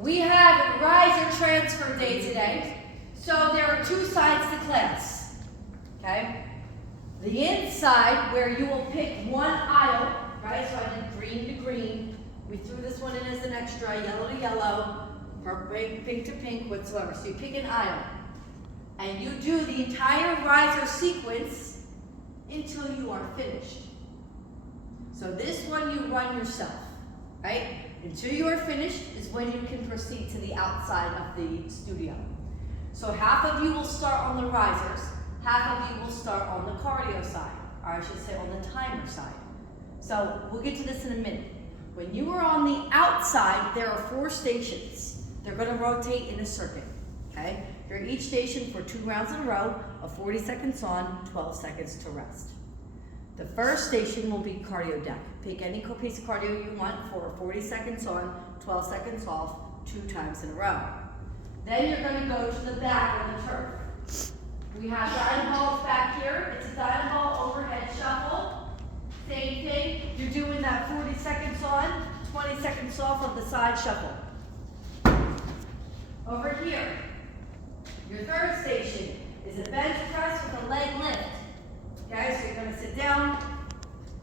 We have riser transfer day today. So there are two sides to class, okay? The inside where you will pick one aisle, right? So I did green to green. We threw this one in as an extra, yellow to yellow, purple, pink to pink, whatsoever. So you pick an aisle and you do the entire riser sequence until you are finished. So this one you run yourself, right? Until you are finished is when you can proceed to the outside of the studio. So half of you will start on the risers, half of you will start on the cardio side, or I should say on the timer side. So we'll get to this in a minute. When you are on the outside, there are 4 stations. They're going to rotate in a circuit, okay? You're at each station for 2 rounds in a row of 40 seconds on, 12 seconds to rest. The first station will be cardio deck. Pick any piece of cardio you want for 40 seconds on, 12 seconds off, 2 times in a row. Then you're going to go to the back of the turf. We have Dynaballs back here. It's a Dynaball overhead shuffle. Same thing. You're doing that 40 seconds on, 20 seconds off of the side shuffle. Over here, your third station is a bench press with a leg lift. Okay, so you're going to sit down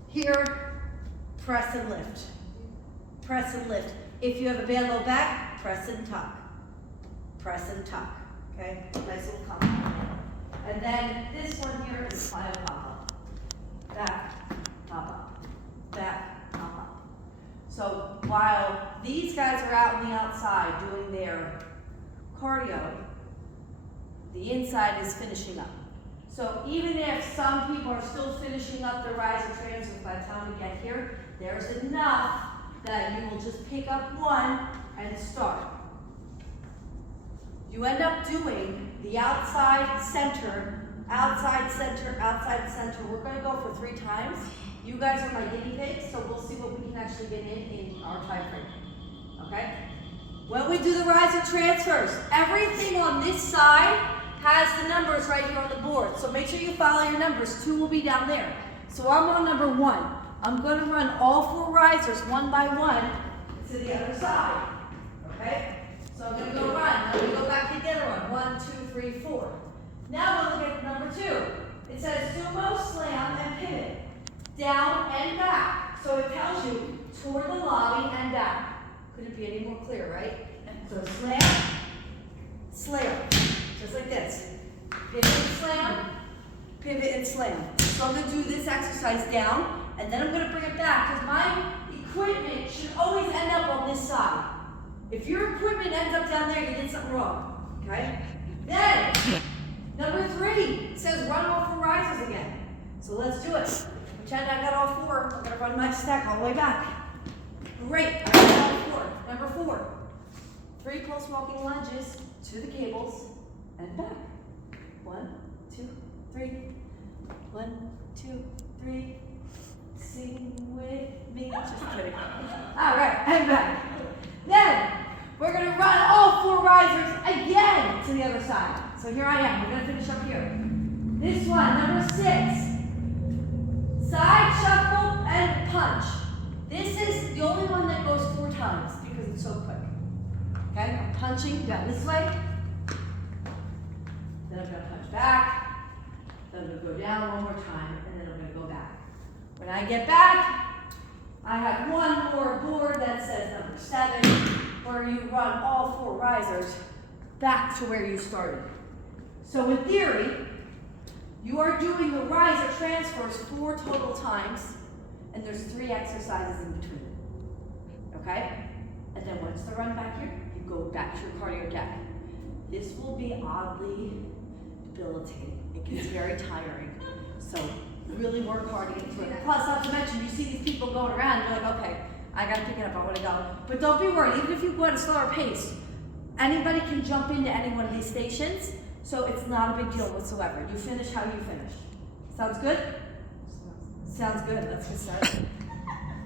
here, press and lift. Press and lift. If you have a bad low back, press and tuck. Press and tuck. Okay, nice little combo. And then this one here is plyo pop up. Back, pop up. Back, pop up. So while these guys are out on the outside doing their cardio, the inside is finishing up. So even if some people are still finishing up their riser transfers by the time we get here, there's enough that you will just pick up one and start. You end up doing the outside center, outside center, outside center. We're going to go for 3 times. You guys are my guinea pigs, so we'll see what we can actually get in our time frame. Okay? When we do the riser transfers, everything on this side has the numbers right here on the board. So make sure you follow your numbers. 2 will be down there. So I'm on number 1. I'm going to run all 4 risers one by one to the other side. Okay? So I'm going to go run. I'm going to go back to the other one. 1, 2, 3, 4. Now we'll look at number 2. It says sumo, slam, and pivot. Down and back. So it tells you toward the lobby and back. Couldn't be any more clear, right? So slam, slam. Just like this. Pivot and slam, pivot and slam. So I'm going to do this exercise down, and then I'm going to bring it back, because my equipment should always end up on this side. If your equipment ends up down there, you did something wrong. Okay? Then, number 3, it says run all 4 risers again. So let's do it. Pretend I got all 4. I'm going to run my stack all the way back. Great. I got all 4. Number 4. 3 close walking lunges to the cables. And back. 1, 2, 3. 1, 2, 3. Sing with me. Just kidding. All right, and back. Then we're going to run all 4 risers again to the other side. So here I am. We're going to finish up here. This one, number 6. Side shuffle and punch. This is the only one that goes 4 times because it's so quick. Okay, I'm punching down this way. Then I'm going to punch back, then I'm going to go down one more time, and then I'm going to go back. When I get back, I have one more board that says number 7, where you run all 4 risers back to where you started. So in theory, you are doing the riser transfers 4 total times, and there's 3 exercises in between. Okay? And then once the run back here, you go back to your cardio deck. This will be oddly debilitating. It gets very tiring. So really work hard to get through it. Plus, not to mention, you see these people going around, and you're like, okay, I gotta pick it up, I wanna go. But don't be worried, even if you go at a slower pace, anybody can jump into any one of these stations, so it's not a big deal whatsoever. You finish how you finish. Sounds good? Sounds good, let's get started.